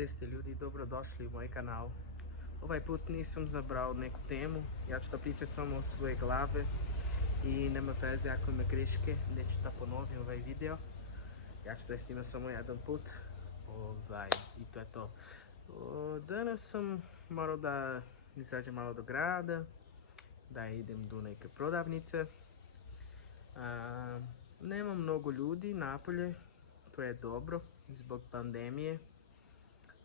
Gdje ste ljudi, dobrodošli u moj kanal. Ovaj put nisam zabrao neku temu, ja ću da pričam samo o svoje glave i nema veze ako ima greške, neću da ponovim ovaj video. Ja ću da snimam samo jedan put i to je to. Danas sam morao da izađem malo do grada, da idem do neke prodavnice. Nema mnogo ljudi napolje, to je dobro zbog pandemije,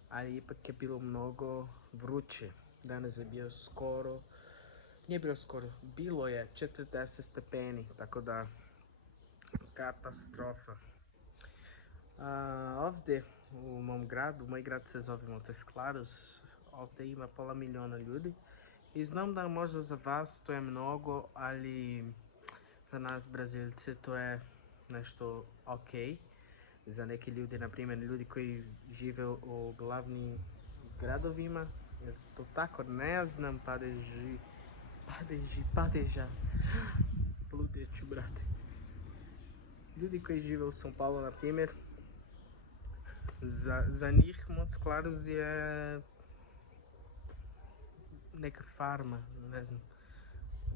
ali ipak je bilo mnogo vruće. Danas je bio skoro, nije bilo skoro, bilo je 40 stepeni, tako da katastrofa. Ovdje u mom gradu, moj grad se zove Montes Claros, ovdje ima pola miliona ljudi i znam da možda za vas to je mnogo, ali za nas Brazilce to je nešto ok. Za neki ljudi, na primjer ljudi koji žive u glavnim gradovima, jer to tako ne znam, padeža, pluteću, brate. Ljudi koji žive u São Paulo, na primjer, za njih Montes Claros je neka farma, ne znam,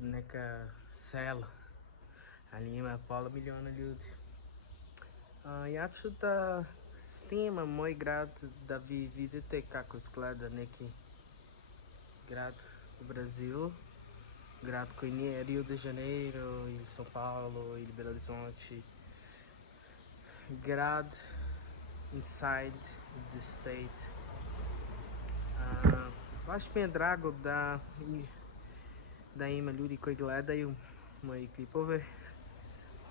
neka sela, ali ima pola miliona ljudi. Ja ću da snimam moj grad da vi vidite kako izgleda neki grad u Brazilu. Grad koji nije Rio de Janeiro ili São Paulo ili Belo Horizonte. Grad inside the state. Baš mi je drago da ima ljudi koji gledaju moje klipove.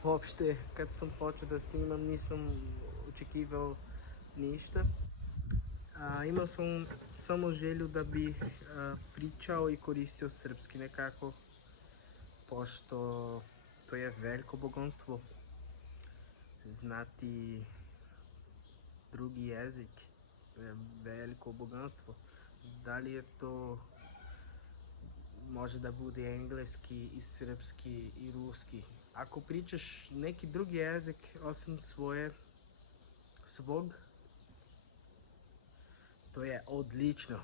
Uopšte, kad sam počeo da snimam, nisam očekivao ništa. Imao sam samo želju da bih pričao i koristio srpski nekako, pošto to je veliko bogonstvo. Znati drugi jezik je veliko bogonstvo. Da li je to može da bude engleski i srpski i ruski. Ako pričaš neki drugi jezik osim svog, to je odlično.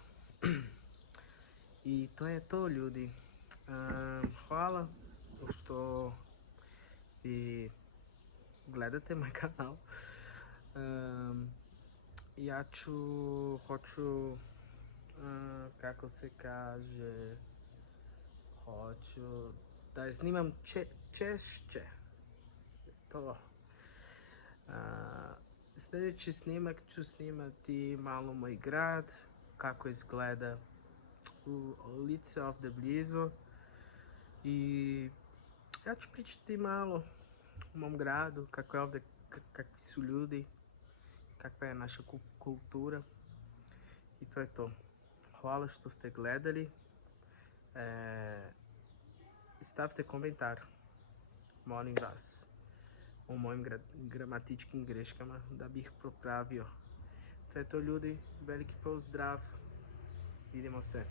I to je to, ljudi. Hvala što vi gledate moj kanal. Hoću, kako se kaže, hoću da snimam češće. To. Sljedeći snimak ću snimati malo moj grad, kako izgleda u lice ovdje blizu. I ja ću pričati malo o mom gradu, kako je ovdje, kakvi su ljudi, kakva je naša kultura. I to je to. Hvala što ste gledali. Stavite komentar, molim vas, o mojim gramatičkim greškama da bih popravio. To je to, ljudi, veliki pozdrav, vidimo se.